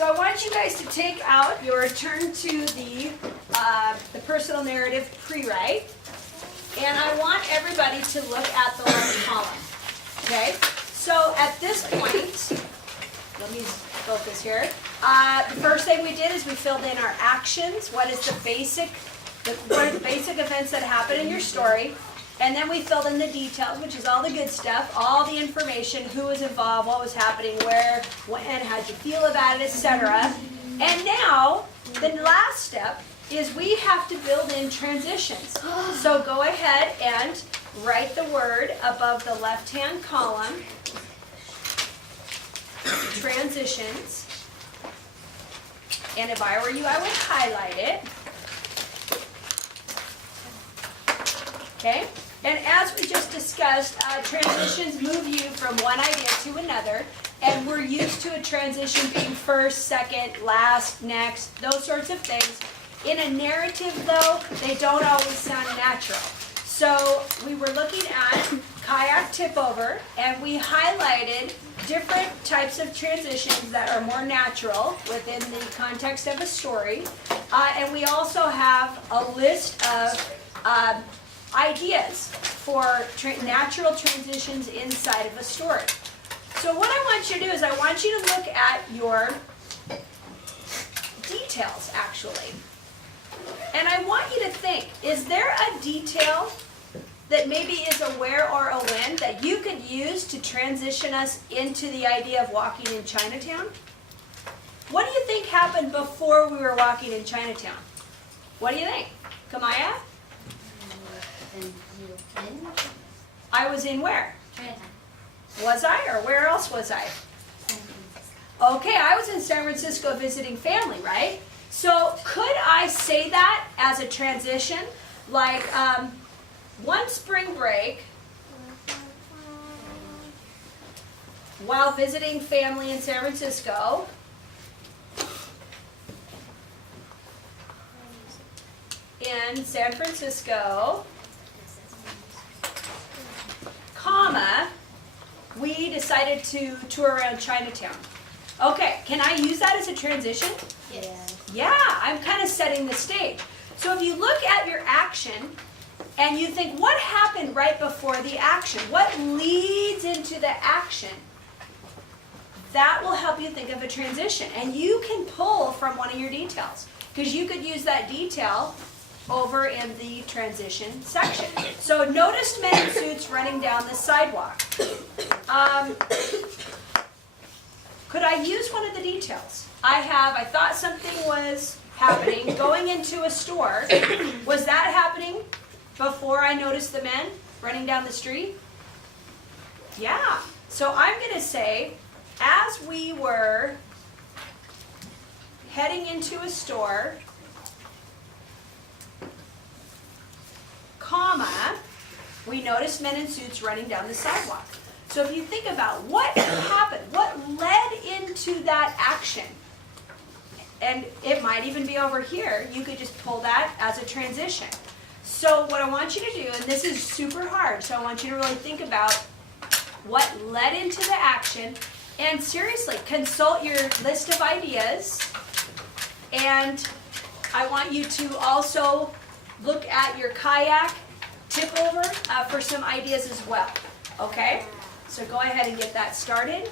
So I want you guys to take out your turn to the personal narrative pre-write, and I want everybody to look at the left column. Okay? So at this point, let me focus here. The first thing we did is we filled in our actions. What are the basic events that happen in your story? And then we filled in the details, which is all the good stuff, all the information, who was involved, what was happening, where, when, how'd you feel about it, etc. And now, the last step is we have to build in transitions. So go ahead and write the word above the left-hand column, transitions. And if I were you, I would highlight it. Okay? And as we just discussed, transitions move you from one idea to another, and we're used to a transition being first, second, last, next, those sorts of things. In a narrative, though, they don't always sound natural. So we were looking at kayak tip over, and we highlighted different types of transitions that are more natural within the context of a story. And we also have a list of ideas for natural transitions inside of a story. So what I want you to do is I want you to look at your details, actually. And I want you to think, is there a detail that maybe is a where or a when that you could use to transition us into the idea of walking in Chinatown? What do you think happened before we were walking in Chinatown? What do you think? Kamaya? I was in where? Chinatown. Was I, or where else was I? Okay, I was in San Francisco visiting family, right? So could I say that as a transition? Like, one spring break, while visiting family in San Francisco, comma, we decided to tour around Chinatown. Okay, can I use that as a transition? Yes. Yeah, I'm kind of setting the stage. So if you look at your action and you think, what happened right before the action? What leads into the action? That will help you think of a transition. And you can pull from one of your details, because you could use that detail over in the transition section. So noticed men in suits running down the sidewalk. Could I use one of the details? I thought something was happening going into a store. Was that happening before I noticed the men running down the street? Yeah. So I'm going to say, as we were heading into a store, comma, we noticed men in suits running down the sidewalk. So if you think about what happened, what led into that action, and it might even be over here, you could just pull that as a transition. So what I want you to do, and this is super hard, so I want you to really think about what led into the action, and seriously, consult your list of ideas, and I want you to also look at your kayak tip over for some ideas as well, okay? So go ahead and get that started.